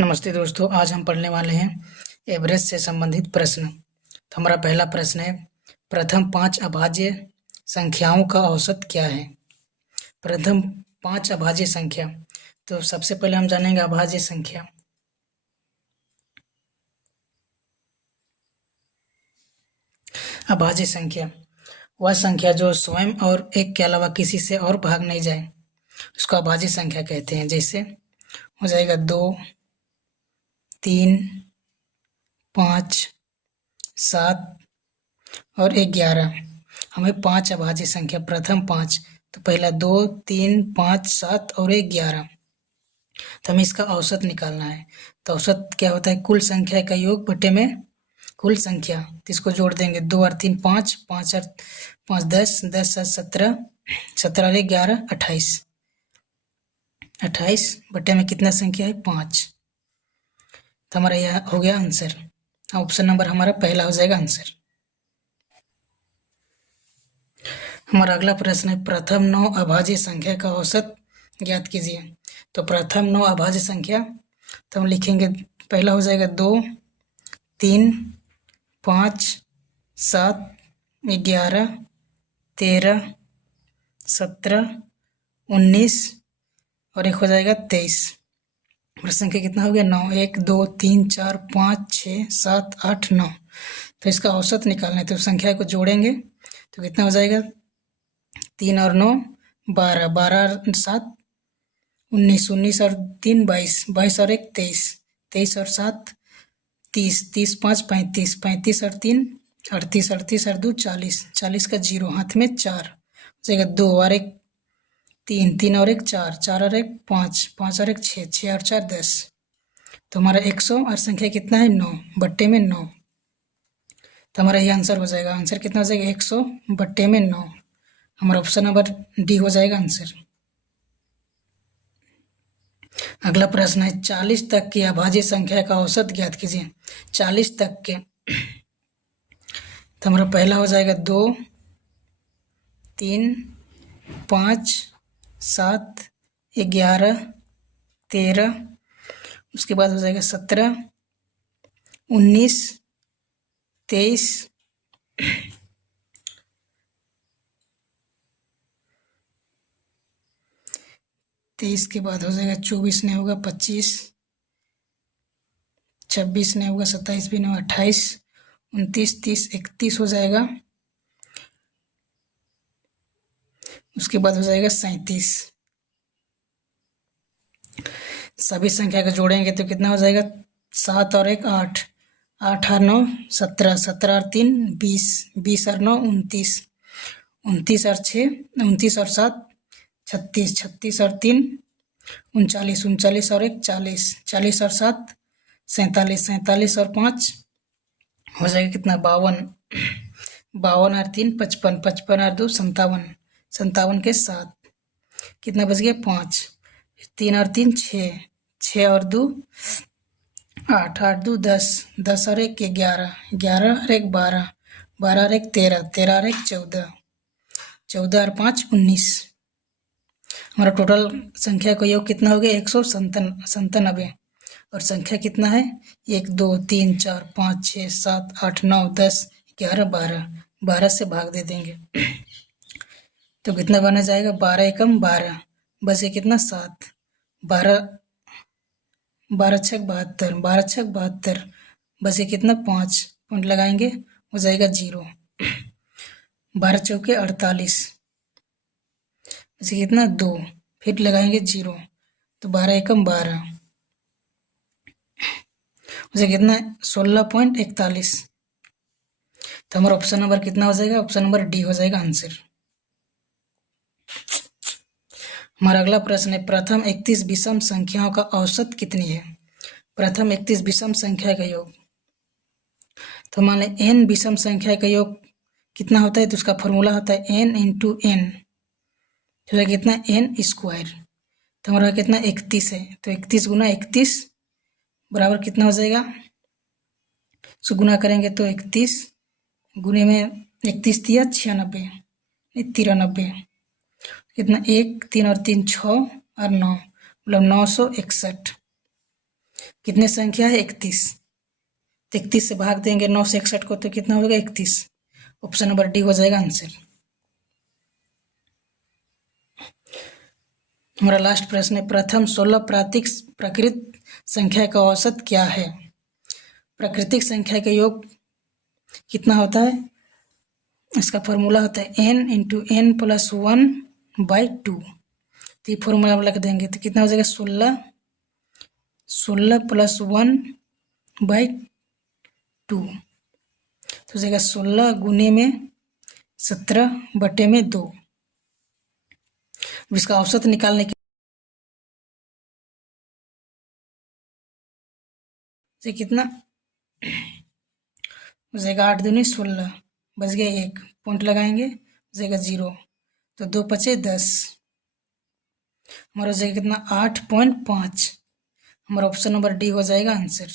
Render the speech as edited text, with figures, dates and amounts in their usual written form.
नमस्ते दोस्तों, आज हम पढ़ने वाले हैं एवरेज से संबंधित प्रश्न। तो हमारा पहला प्रश्न है, प्रथम 5 अभाज्य संख्याओं का औसत क्या है? प्रथम 5 अभाज्य संख्या। तो सबसे पहले हम जानेंगे अभाज्य संख्या। अभाज्य संख्या वह संख्या जो स्वयं और एक के अलावा किसी से और भाग नहीं जाए, उसको अभाज्य संख्या कहते हैं। जैसे हो जाएगा 2, 3, 5, 7 और 11। हमें 5 अभाज्य संख्या, प्रथम 5, तो पहला 2, 3, 5, 7 और 11। तो हमें इसका औसत निकालना है। तो औसत क्या होता है? कुल संख्या का योग बटे में कुल संख्या। तो इसको जोड़ देंगे, 2 और 3 5, 5 और 5 10, 10 और 17, 17 और 11 28, 28 बटे में कितना संख्या है? 5। तो हमारा यह हो गया आंसर। ऑप्शन नंबर हमारा पहला हो जाएगा आंसर। हमारा अगला प्रश्न है, प्रथम 9 अभाज्य संख्या का औसत ज्ञात कीजिए। तो प्रथम 9 अभाज्य संख्या, तो हम लिखेंगे, पहला हो जाएगा 2, 3, 5, 7, 11, 13, 17, 19 और एक हो जाएगा 23। और संख्या कितना हो गया? 9। 1, 2, 3, 4, 5, 6, 7, 8, 9। तो इसका औसत निकालना है, तो संख्या को जोड़ेंगे तो कितना हो जाएगा? 3 और 9 12, 12 और 7 19, 19 और 3 22, 22 और 1 23, 23 और 7 30, 30 5 35, 35 और 3 38, 38 और 2 40, 40 का 0 हाथ में 4 हो जाएगा। 2 और 1 3, 3 और 1 4, 4 और 1 5, 5 और 1 6, 6 और 4 10। तो हमारा 100 और संख्या कितना है? 9 बट्टे में 9। तो हमारा ये आंसर हो जाएगा। आंसर कितना हो जाएगा? 100 बट्टे में 9। हमारा ऑप्शन नंबर डी हो जाएगा आंसर। अगला प्रश्न है, 40 तक की अभाज्य संख्या का औसत ज्ञात कीजिए। 40 तक के, तो हमारा पहला हो जाएगा 2, 3, 5, 7, 11, 13, उसके बाद हो जाएगा 17, 19, 23, 23 के बाद हो जाएगा 24 नहीं होगा 25, 26 नहीं होगा 27 भी नहीं होगा 28, 29, 30, 31 हो जाएगा। उसके बाद हो जाएगा 37। सभी संख्या को जोड़ेंगे तो कितना हो जाएगा? 7 और 1 8, 8 और 9 17, 17 और 3 20, 20 और 9 29, 29 और 6 29 और 7 36, 36 और 3 39, 39 और 1 40, 40 और 7 47, 47 और 5 हो जाएगा कितना? 52, 52 और 3 55, 55 और 2 57, 57 के 7 कितना बच गया? 5, 3 और 3 6, 6 और 2 8, 8 2 10, 10 और 1 11, 11 और 1 12, 12 और 1 13, 13 और 1 14, 14 और 5 19। हमारा टोटल संख्या का योग कितना हो गया? 197। और संख्या कितना है? 1 2 3 4 5 6 7 8 9 10 11 12, 12 से भाग दे देंगे तो कितना बना जाएगा? 12 एकम 12, बस ये कितना? 7, 12 12 छक 72, 12 छक 72, बस ये कितना? 5 पॉइंट लगाएंगे हो जाएगा 0। 12 चौके 48, बस ये कितना? 2, फिर लगाएंगे 0, तो 12 एकम 12, उसे कितना? 16.41। तो हमारा ऑप्शन नंबर कितना हो जाएगा? ऑप्शन नंबर डी हो जाएगा आंसर। हमारा अगला प्रश्न है, प्रथम 31 विषम संख्याओं का औसत कितनी है? प्रथम 31 विषम संख्या का योग, तो मान लें n विषम संख्या का योग कितना होता है? तो उसका फॉर्मूला होता है n इंटू एन, तो कितना? n square. तो हमारा कितना? 31 है, तो 31 गुना 31 बराबर कितना हो जाएगा? सो गुना करेंगे तो 31 गुने में 31 दिया 96, 93, कितना? 1 3 और 3 6 और 9, मतलब 961। कितने संख्या है 31, तो 31 से भाग देंगे 9 से 61 को, तो कितना होगा 31। ऑप्शन नंबर डी हो जाएगा आंसर। हमारा लास्ट प्रश्न है, प्रथम 16 प्राकृत संख्या का औसत क्या है? प्राकृतिक संख्या का योग कितना होता है? इसका फॉर्मूला होता है n इंटू एन प्लस 1/2। तो ये फॉर्मूला आप लिख देंगे तो कितना हो जाएगा 16 प्लस 1/2, तो हो जाएगा 16 गुने में 17 बटे में 2। अब इसका औसत निकालने के से कितना हो जाएगा 8 दूनी 16, बच गया 1, पॉइंट लगाएंगे हो जाएगा 0, तो 2 पचे 10, हमारा हो जाएगा कितना 8.5। हमारा ऑप्शन नंबर डी हो जाएगा आंसर।